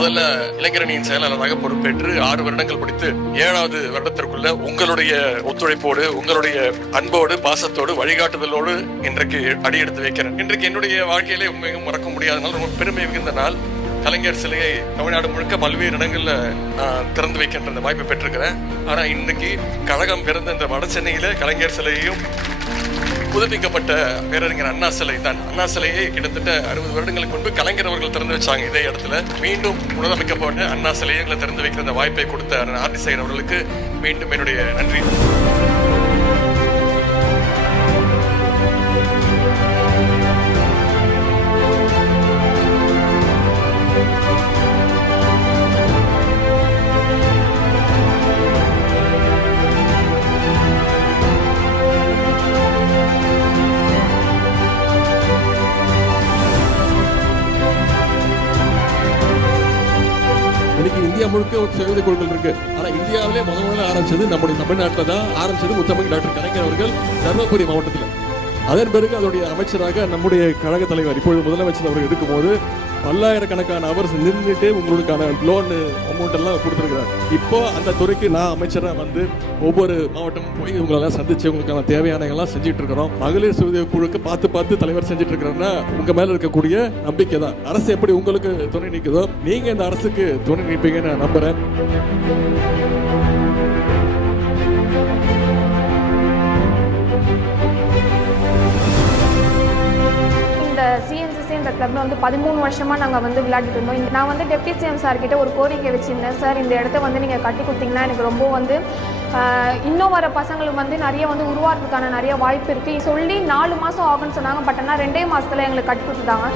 முதல்ல இளைஞரணியின் செயலாளராக பொறுப்பேற்று 6 வருடங்கள் முடித்து 7வது வருடத்திற்குள்ள உங்களுடைய ஒத்துழைப்போடு, உங்களுடைய அன்போடு, பாசத்தோடு, வழிகாட்டுதலோடு இன்றைக்கு அடியெடுத்து வைக்கிறேன். இன்றைக்கு என்னுடைய வாழ்க்கையிலே உண்மையும் மறக்க முடியாத ரொம்ப பெருமை மிகுந்த நாள். கலைஞர் சிலையை தமிழ்நாடு முழுக்க பல்வேறு இடங்கள்ல நான் திறந்து வைக்கின்ற இந்த வாய்ப்பை பெற்றிருக்கிறேன். ஆனா இன்னைக்கு கழகம் பிறந்த இந்த வட சென்னையில கலைஞர் சிலையையும் புதுப்பிக்கப்பட்ட பேரறிஞர் அண்ணா சிலை தான். அண்ணா சிலையை கிட்டத்தட்ட 60 வருடங்களுக்கு முன்பு கலைஞர் அவர்கள் திறந்து வச்சாங்க. இதே இடத்துல மீண்டும் புனரமைக்கப்பட்ட அண்ணா சிலையை திறந்து வைக்கிற இந்த வாய்ப்பை கொடுத்த ஆர்டி சேகர் அவர்களுக்கு மீண்டும் என்னுடைய நன்றி. இன்னைக்கு இந்தியா முழுக்க ஒரு சேவை குழுக்கள் இருக்கு. ஆனா இந்தியாவிலே முதல்ல ஆரம்பிச்சது நம்முடைய தமிழ்நாட்டில் தான் ஆரம்பிச்சது. முத்தமிழ் டாக்டர் கலைஞர் அவர்கள் தர்மபுரி மாவட்டத்தில். அதன் பிறகு அதனுடைய அமைச்சராக நம்முடைய கழக தலைவர் இப்பொழுது முதலமைச்சர் அவர்கள் இருக்கும்போது பல்லாயிரக்கணக்கான அவர்ஸ் நின்றுட்டு உங்களுக்கான லோன் அமௌண்ட் எல்லாம் கொடுத்துருக்கிறார். இப்போ அந்த துறைக்கு நான் அமைச்சராக வந்து ஒவ்வொரு மாவட்டமும் போய் உங்களெல்லாம் சந்திச்சு உங்களுக்கான தேவையானங்கள்லாம் செஞ்சுட்டு இருக்கிறோம். மகளிர் சுய குழுக்கு பார்த்து தலைவர் செஞ்சுட்டு இருக்கிறோம்னா உங்க மேல இருக்கக்கூடிய நம்பிக்கை தான். அரசு எப்படி உங்களுக்கு துணை நிற்குதோ நீங்க இந்த அரசுக்கு துணை நிற்பீங்கன்னு நான் நம்புறேன். சிஎன்சிசி இந்த கிளப்ல வந்து 13 வருஷமா நாங்கள் வந்து விளையாடிட்டு இருந்தோம். நான் வந்து டெப்டி சிஎம் சார் கிட்ட ஒரு கோரிக்கை வச்சிருந்தேன். சார் இந்த இடத்த வந்து நீங்கள் கட்டி கொடுத்தீங்கன்னா எனக்கு ரொம்ப வந்து இன்னும் வர பசங்களுக்கு வந்து நிறைய வந்து உருவாகிறதுக்கான நிறைய வாய்ப்பு இருக்குது சொல்லி 4 மாதம் ஆகுன்னு சொன்னாங்க. பட் ஆனால் 2 மாதத்துல எங்களுக்கு கட்டி கொடுத்துட்டாங்க.